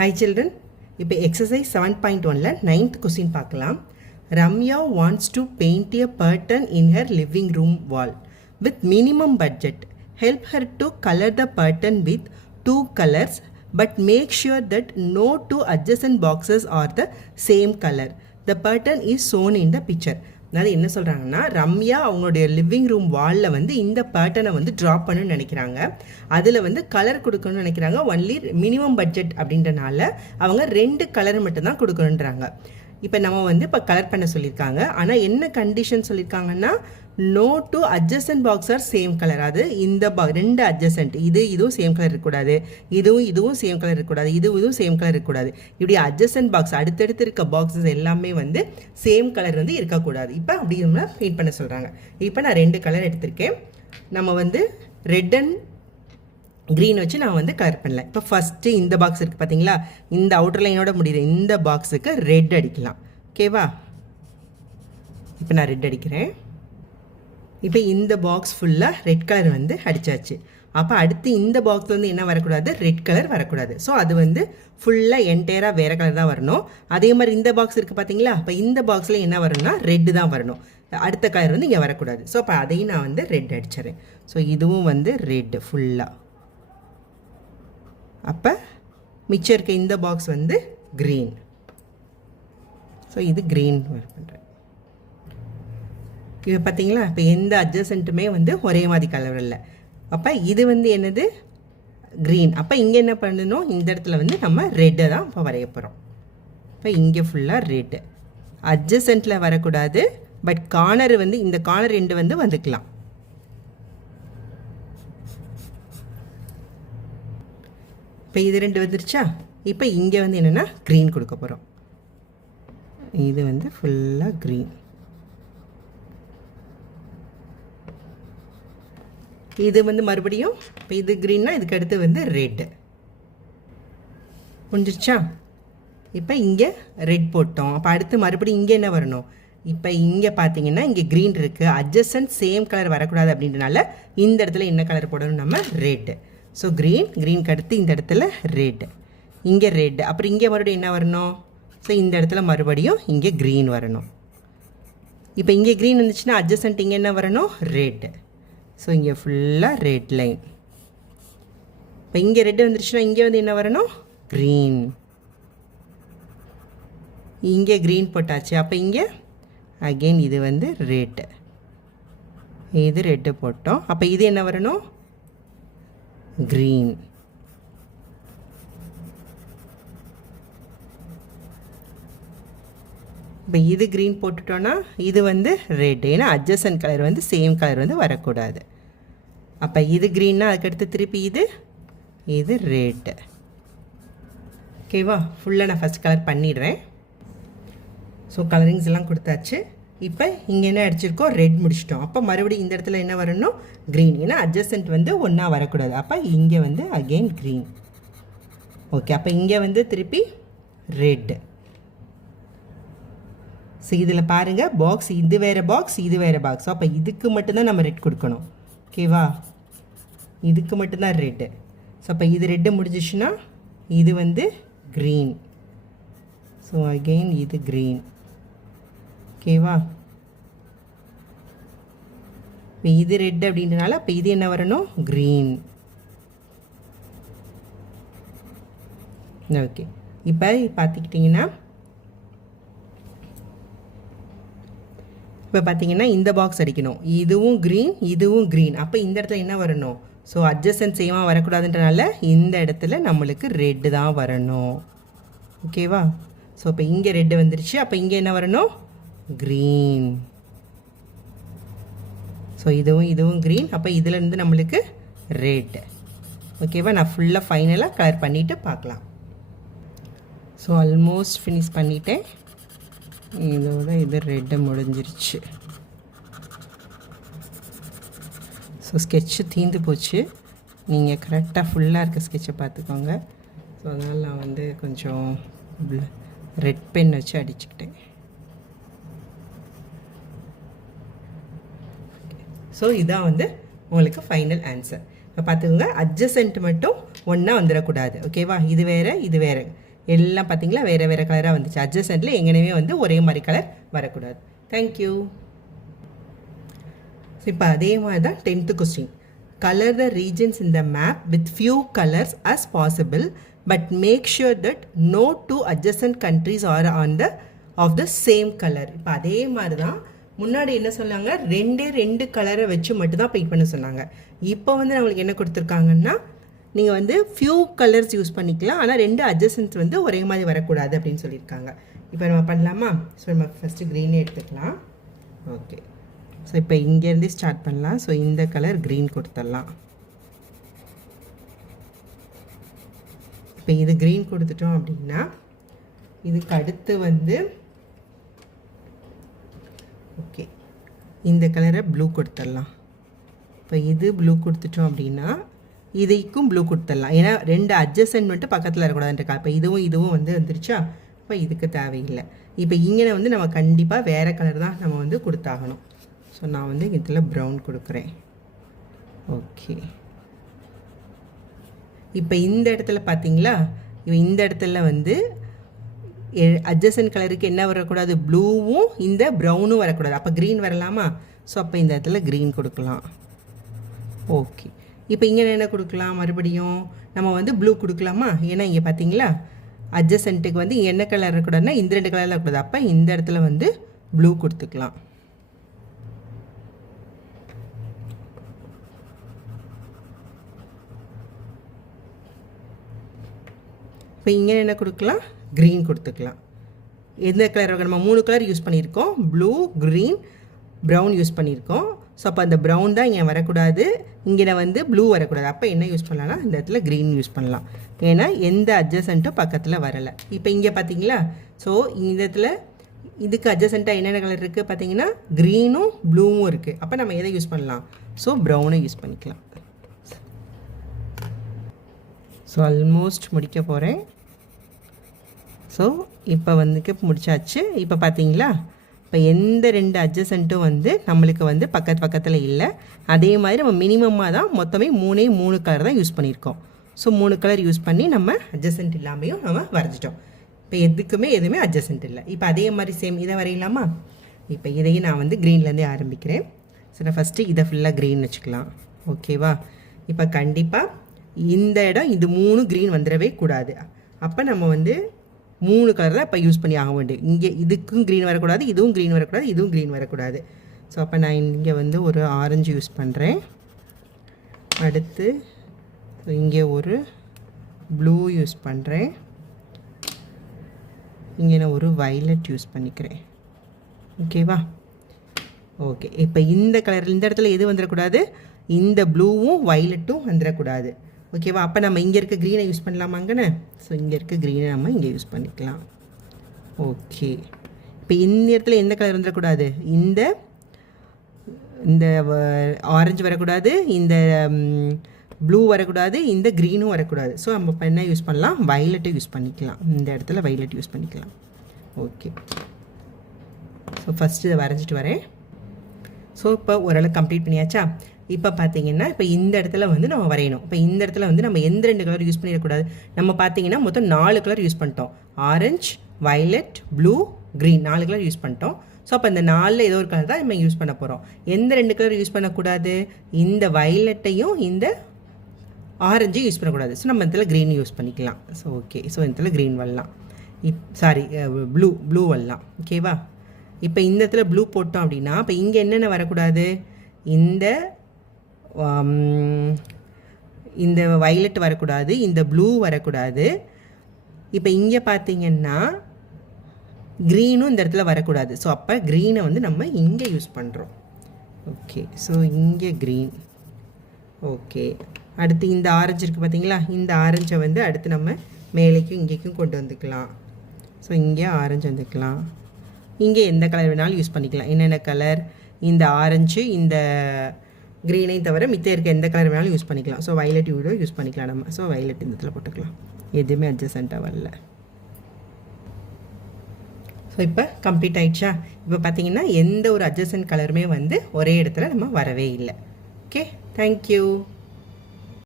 Hi children, இப்போ exercise 7.1ல 9th question பார்க்கலாம். Ramya wants to paint a pattern in her living room wall with minimum budget. Help her to color the pattern with 2 colors but make sure that no 2 adjacent boxes are the same color. The pattern is shown in the picture. அதாவது என்ன சொல்கிறாங்கன்னா ரம்யா அவங்களுடைய living room வாலில் வந்து இந்த பேட்டர்னை வந்து drop பண்ணணும்னு நினைக்கிறாங்க. அதில் வந்து கலர் கொடுக்கணும்னு நினைக்கிறாங்க. ஒன்லி மினிமம் பட்ஜெட் அப்படின்றனால அவங்க 2 கலர் மட்டும்தான் கொடுக்கணுன்றாங்க. இப்போ நம்ம வந்து இப்போ கலர் பண்ண சொல்லியிருக்காங்க. ஆனால் என்ன கண்டிஷன் சொல்லியிருக்காங்கன்னா no 2 adjacent box are same colour. அது இந்த 2 அட்ஜசன்ட் இதுவும் சேம் கலர் இருக்கக்கூடாது, இதுவும் சேம் கலர் இருக்கக்கூடாது, இதுவும் சேம் கலர் இருக்கக்கூடாது. இப்படி அட்ஜசன்ட் பாக்ஸ் அடுத்தடுத்து இருக்க பாக்ஸஸ் எல்லாமே வந்து சேம் கலர் வந்து இருக்கக்கூடாது. இப்போ அப்படி நம்ம பெயிண்ட் பண்ண சொல்கிறாங்க. இப்போ நான் 2 கலர் எடுத்திருக்கேன். நம்ம வந்து ரெட் அண்ட் க்ரீன் வச்சு நான் வந்து கலர் பண்ணல. இப்போ ஃபஸ்ட்டு இந்த பாக்ஸ் இருக்குது பார்த்தீங்களா, இந்த அவுட்டர் லைனோட முடியுது. இந்த பாக்ஸுக்கு ரெட் அடிக்கலாம். ஓகேவா? இப்போ நான் ரெட் அடிக்கிறேன். இப்போ இந்த பாக்ஸ் ஃபுல்லாக ரெட் கலர் வந்து அடித்தாச்சு. அப்போ அடுத்து இந்த பாக்ஸ் வந்து என்ன வரக்கூடாது, ரெட் கலர் வரக்கூடாது. ஸோ அது வந்து ஃபுல்லாக என்டையராக வேறு கலர் தான் வரணும். அதே மாதிரி இந்த பாக்ஸ் இருக்குது பார்த்தீங்களா, அப்போ இந்த பாக்ஸில் என்ன வரணும்னா ரெட்டு தான் வரணும். அடுத்த கலர் வந்து இங்கே வரக்கூடாது. ஸோ அப்போ அதையும் நான் வந்து ரெட் அடிச்சிடறேன். ஸோ இதுவும் வந்து ரெட்டு ஃபுல்லாக. அப்போ மிச்சம் இருக்க இந்த பாக்ஸ் வந்து க்ரீன். ஸோ இது க்ரீன் பண்ணுறேன். இப்போ பார்த்தீங்களா, இப்போ எந்த அட்ஜசன்ட்டுமே வந்து ஒரே மாதிரி கலர் இல்லை. அப்போ இது வந்து என்னது, க்ரீன். அப்போ இங்கே என்ன பண்ணணும், இந்த இடத்துல வந்து நம்ம ரெட்டை தான் இப்போ வரைய போகிறோம். இப்போ இங்கே ஃபுல்லாக ரெட்டு. அட்ஜசன்ட்டில் வரக்கூடாது, பட் கார்னர் வந்து இந்த கார்னர் 2 வந்து வந்துக்கலாம். இப்போ இது 2 வந்துருச்சா. இப்போ இங்கே வந்து என்னென்னா க்ரீன் கொடுக்க போகிறோம். இது வந்து ஃபுல்லாக க்ரீன். இது வந்து மறுபடியும் இப்போ இது க்ரீன்னா இதுக்கு அடுத்து வந்து ரெட்டு முடிஞ்சிருச்சா. இப்போ இங்கே ரெட் போட்டோம். அப்போ அடுத்து மறுபடியும் இங்கே என்ன வரணும், இப்போ இங்கே பார்த்தீங்கன்னா இங்கே க்ரீன் இருக்குது. அட்ஜசன்ட் சேம் கலர் வரக்கூடாது அப்படின்றனால இந்த இடத்துல என்ன கலர் போடணும், நம்ம ரெட்டு. ஸோ க்ரீனுக்கு அடுத்து இந்த இடத்துல ரெட், இங்கே ரெட். அப்புறம் இங்கே மறுபடியும் என்ன வரணும், ஸோ இந்த இடத்துல மறுபடியும் இங்கே க்ரீன் வரணும். இப்போ இங்கே க்ரீன் வந்துச்சுன்னா அட்ஜசன்ட் இங்கே என்ன வரணும், ரெட். ஸோ இங்கே ஃபுல்லாக ரெட் லைன். இப்போ இங்கே ரெட்டு வந்துருச்சுன்னா இங்கே வந்து என்ன வரணும், க்ரீன். இங்கே க்ரீன் போட்டாச்சு. அப்போ இங்கே அகெயின் இது வந்து ரெட்டு, இது ரெட்டு போட்டோம். அப்போ இது என்ன வரணும், க்ரீன். இப்போ இது க்ரீன் போட்டுட்டோன்னா இது வந்து ரெட். ஏன்னா அட்ஜசன்ட் கலர் வந்து சேம் கலர் வந்து வரக்கூடாது. அப்போ இது க்ரீன்னா அதுக்கடுத்து திருப்பி இது ரெட்டு. ஓகேவா? ஃபுல்லாக நான் ஃபஸ்ட் கலர் பண்ணிடுறேன். ஸோ கலரிங்ஸ் எல்லாம் கொடுத்தாச்சு. இப்போ இங்கே என்ன அடிச்சிருக்கோம், ரெட் முடிச்சிட்டோம். அப்போ மறுபடியும் இந்த இடத்துல என்ன வரணும், க்ரீன். ஏன்னா அட்ஜசன்ட் வந்து ஒன்றா வரக்கூடாது. அப்போ இங்கே வந்து அகெயின் க்ரீன். ஓகே, அப்போ இங்கே வந்து திருப்பி ரெட். ஸோ இதில் பாருங்கள், பாக்ஸ் இது வேறு பாக்ஸ், இது வேறு பாக்ஸ். அப்போ இதுக்கு மட்டும்தான் நம்ம ரெட் கொடுக்கணும். ஓகேவா? இதுக்கு மட்டும்தான் ரெட்டு. ஸோ அப்போ இது ரெட்டு முடிஞ்சிச்சுன்னா இது வந்து க்ரீன். ஸோ அகெயின் இது க்ரீன். ஓகேவா? இப்போ இது ரெட் அப்படின்றனால அப்போ இது என்ன வரணும், க்ரீன். ஓகே, இப்போ பார்த்துக்கிட்டிங்கன்னா இப்போ பார்த்தீங்கன்னா இந்த பாக்ஸ் அடிக்கணும். இதுவும் க்ரீன், இதுவும் க்ரீன். அப்போ இந்த இடத்துல என்ன வரணும், ஸோ அட்ஜசன்ட் சேமாக வரக்கூடாதுன்றனால இந்த இடத்துல நம்மளுக்கு ரெட்டு தான் வரணும். ஓகேவா? ஸோ இப்போ இங்கே ரெட்டு வந்துருச்சு. அப்போ இங்கே என்ன வரணும், க்ரீன். ஸோ இதுவும் க்ரீன். அப்போ இதிலேருந்து நம்மளுக்கு ரெட். ஓகேவா? நான் ஃபுல்லாக ஃபைனலாக கலர் பண்ணிவிட்டு பார்க்கலாம். ஸோ ஆல்மோஸ்ட் ஃபினிஷ் பண்ணிட்டேன். இதோட இது ரெட்டு முடிஞ்சிருச்சு. ஸோ ஸ்கெட்சு தீர்ந்து போச்சு. நீங்கள் கரெக்டாக ஃபுல்லாக இருக்க ஸ்கெட்சை பார்த்துக்கோங்க. ஸோ அதனால் நான் வந்து கொஞ்சம் ரெட் பென் வச்சு அடிச்சுக்கிட்டேன். ஸோ இதான் வந்து உங்களுக்கு ஃபைனல் ஆன்சர். இப்போ பார்த்துக்கோங்க, அட்ஜசன்ட் மட்டும் ஒன்றா வந்துடக்கூடாது. ஓகேவா? இது வேறு இது வேறு. எல்லாம் பார்த்தீங்களா வேறு வேறு கலராக வந்துச்சு. அட்ஜசன்ட்டில் எங்கேயுமே வந்து ஒரே மாதிரி கலர் வரக்கூடாது. தேங்க்யூ. ஸோ இப்போ அதே மாதிரி தான் 10th question. Colour the regions in the map with few colours as possible but make sure that no two adjacent countries are on the of the same color. இப்போ அதே மாதிரி தான் முன்னாடி என்ன சொன்னாங்க, ரெண்டு கலரை வச்சு மட்டும்தான் பெயிண்ட் பண்ண சொன்னாங்க. இப்போ வந்து நம்மளுக்கு என்ன கொடுத்துருக்காங்கன்னா, நீங்கள் வந்து ஃபியூ கலர்ஸ் யூஸ் பண்ணிக்கலாம், ஆனால் 2 அட்ஜசன்ட்ஸ் வந்து ஒரே மாதிரி வரக்கூடாது அப்படின்னு சொல்லியிருக்காங்க. இப்போ நம்ம பண்ணலாமா? ஸோ நம்ம ஃபஸ்ட்டு க்ரீனே எடுத்துக்கலாம். ஓகே, ஸோ இப்போ இங்கேருந்து ஸ்டார்ட் பண்ணலாம். ஸோ இந்த கலர் க்ரீன் கொடுத்துடலாம். இப்போ இது க்ரீன் கொடுத்துட்டோம் அப்படின்னா இதுக்கு அடுத்து வந்து ஓகே இந்த கலரை ப்ளூ கொடுத்துடலாம். இப்போ இது ப்ளூ கொடுத்துட்டோம் அப்படின்னா இதைக்கும் ப்ளூ கொடுத்துடலாம். ஏன்னா 2 அட்ஜசன்ட் மட்டும் பக்கத்தில் இருக்கக்கூடாதுன்றக்கா. இப்போ இதுவும் வந்து வந்துருச்சா, இப்போ இதுக்கு தேவையில்லை. இப்போ இங்கே வந்து நம்ம கண்டிப்பாக வேறு கலர் தான் நம்ம வந்து கொடுத்தாகணும். ஸோ நான் வந்து இதில் ப்ரௌன் கொடுக்குறேன். ஓகே, இப்போ இந்த இடத்துல பார்த்தீங்களா, இப்போ இந்த இடத்துல வந்து அட்ஜசன்ட் கலருக்கு என்ன வரக்கூடாது, ப்ளூவும் இந்த ப்ரௌனும் வரக்கூடாது. அப்போ க்ரீன் வரலாமா? ஸோ அப்போ இந்த இடத்துல க்ரீன் கொடுக்கலாம். ஓகே, இப்போ இங்கே என்ன கொடுக்கலாம், மறுபடியும் நம்ம வந்து ப்ளூ கொடுக்கலாமா? ஏன்னா இங்கே பார்த்தீங்களா அட்ஜசன்ட்டுக்கு வந்து என்ன கலர் இருக்கக்கூடாதுன்னா இந்த 2 கலரில் இருக்கக்கூடாது. அப்போ இந்த இடத்துல வந்து ப்ளூ கொடுத்துக்கலாம். இப்போ இங்கே என்ன கொடுக்கலாம், க்ரீன் கொடுத்துக்கலாம். எந்த கலர் நம்ம 3 கலர் யூஸ் பண்ணியிருக்கோம், ப்ளூ, க்ரீன், ப்ரௌன் யூஸ் பண்ணியிருக்கோம். ஸோ அப்போ அந்த ப்ரௌன் தான் இங்கே வரக்கூடாது, இங்கே வந்து ப்ளூ வரக்கூடாது. அப்போ என்ன யூஸ் பண்ணலாம்னா இந்த இடத்துல க்ரீன் யூஸ் பண்ணலாம். ஏன்னா எந்த அட்ஜசன்ட்டும் பக்கத்தில் வரலை. இப்போ இங்கே பார்த்தீங்களா, ஸோ இந்த இடத்துல இதுக்கு அட்ஜசன்ட்டாக என்னென்ன கலர் இருக்குது பார்த்தீங்கன்னா க்ரீனும் ப்ளூவும் இருக்குது. அப்போ நம்ம எதை யூஸ் பண்ணலாம், ஸோ ப்ரௌனை யூஸ் பண்ணிக்கலாம். ஸோ ஆல்மோஸ்ட் முடிக்க போகிறேன். ஸோ இப்போ வந்து முடிச்சாச்சு. இப்போ பார்த்தீங்களா, இப்போ எந்த 2 அட்ஜசன்ட்டும் வந்து நம்மளுக்கு வந்து பக்கத்தில் இல்லை. அதே மாதிரி நம்ம மினிமமாக தான் மொத்தமே 3 கலர் தான் யூஸ் பண்ணியிருக்கோம். ஸோ 3 கலர் யூஸ் பண்ணி நம்ம அட்ஜசன்ட் இல்லாமையும் நம்ம வரைஞ்சிட்டோம். இப்போ எதுவுமே அட்ஜசன்ட் இல்லை. இப்போ அதே மாதிரி சேம் இதை வரையலாமா? இப்போ இதையும் நான் வந்து க்ரீன்லேருந்தே ஆரம்பிக்கிறேன். ஸோ நான் ஃபஸ்ட்டு இதை ஃபுல்லாக க்ரீன் வச்சுக்கலாம். ஓகேவா? இப்போ கண்டிப்பாக இந்த இடம் இது 3 க்ரீன் வந்துடவே கூடாது. அப்போ நம்ம வந்து 3 கலர் தான் இப்போ யூஸ் பண்ணி ஆக வேண்டியது. இங்கே இதுக்கும் க்ரீன் வரக்கூடாது, இதுவும் க்ரீன் வரக்கூடாது, இதுவும் க்ரீன் வரக்கூடாது. ஸோ அப்போ நான் இங்கே வந்து ஒரு ஆரஞ்சு யூஸ் பண்ணுறேன். அடுத்து இங்கே ஒரு ப்ளூ யூஸ் பண்ணுறேன். இங்கே நான் ஒரு வயலட் யூஸ் பண்ணிக்கிறேன். ஓகேவா? ஓகே, இப்போ இந்த கலர் இந்த இடத்துல எது வந்துடக்கூடாது, இந்த ப்ளூவும் வயலட்டும் வந்துடக்கூடாது. ஓகேவா? அப்போ நம்ம இங்கே இருக்க க்ரீனை யூஸ் பண்ணலாமாங்கண்ணே? ஸோ இங்கே இருக்க க்ரீனை நம்ம இங்கே யூஸ் பண்ணிக்கலாம். ஓகே, இப்போ இந்த இடத்துல எந்த கலர் வந்துடக்கூடாது, இந்த ஆரஞ்சு வரக்கூடாது, இந்த ப்ளூ வரக்கூடாது, இந்த க்ரீனும் வரக்கூடாது. ஸோ நம்ம இப்போ என்ன யூஸ் பண்ணலாம், வயலட்டை யூஸ் பண்ணிக்கலாம். இந்த இடத்துல வயலட் யூஸ் பண்ணிக்கலாம். ஓகே, ஸோ ஃபஸ்ட்டு இதை வரைஞ்சிட்டு வரேன். ஸோ இப்போ ஓரளவு கம்ப்ளீட் பண்ணியாச்சா? இப்போ பார்த்தீங்கன்னா இப்போ இந்த இடத்துல வந்து நம்ம வரையணும். இப்போ இந்த இடத்துல வந்து நம்ம எந்த 2 கலர் யூஸ் பண்ணிடக்கூடாது. நம்ம பார்த்தீங்கன்னா மொத்தம் 4 கலர் யூஸ் பண்ணிட்டோம். Orange, violet, blue, green 4 colour use பண்ணிட்டோம். ஸோ அப்போ இந்த 4ல் ஏதோ ஒரு கலர் தான் நம்ம யூஸ் பண்ண போகிறோம். எந்த 2 கலர் யூஸ் பண்ணக்கூடாது, இந்த வயலட்டையும் இந்த ஆரஞ்சையும் யூஸ் பண்ணக்கூடாது. ஸோ நம்ம இதில் க்ரீன் யூஸ் பண்ணிக்கலாம். ஸோ ஓகே, ஸோ இதில் க்ரீன் வரலாம். ப்ளூ வரலாம். ஓகேவா? இப்போ இந்த இடத்துல ப்ளூ போட்டோம் அப்படின்னா இப்போ இங்கே என்னென்ன வரக்கூடாது, இந்த வயலட் வரக்கூடாது, இந்த ப்ளூ வரக்கூடாது. இப்போ இங்கே பார்த்தீங்கன்னா க்ரீனும் இந்த இடத்துல வரக்கூடாது. ஸோ அப்போ க்ரீனை வந்து நம்ம இங்கே யூஸ் பண்ணுறோம். ஓகே, ஸோ இங்கே க்ரீன். ஓகே, அடுத்து இந்த ஆரஞ்சு இருக்குது பார்த்தீங்களா, இந்த ஆரஞ்சை வந்து அடுத்து நம்ம மேலேக்கும் இங்கேக்கும் கொண்டு வந்துக்கலாம். ஸோ இங்கே ஆரஞ்சு வந்துக்கலாம். இங்கே எந்த கலர் வேணாலும் யூஸ் பண்ணிக்கலாம். என்னென்ன கலர், இந்த ஆரஞ்சு இந்த க்ரீனையும் தவிர மித்த இருக்க எந்த கலர் வேணாலும் யூஸ் பண்ணிக்கலாம். ஸோ வயலட் யூஸ் பண்ணிக்கலாம் நம்ம. ஸோ வயலட் இந்த இடத்துல போட்டுக்கலாம். எதுவுமே அட்ஜசண்ட்டாக வரல. ஸோ இப்போ கம்ப்ளீட் ஆகிடுச்சா? இப்போ பார்த்தீங்கன்னா எந்த ஒரு அட்ஜசன்ட் கலருமே வந்து ஒரே இடத்துல நம்ம வரவே இல்லை. Okay, thank you.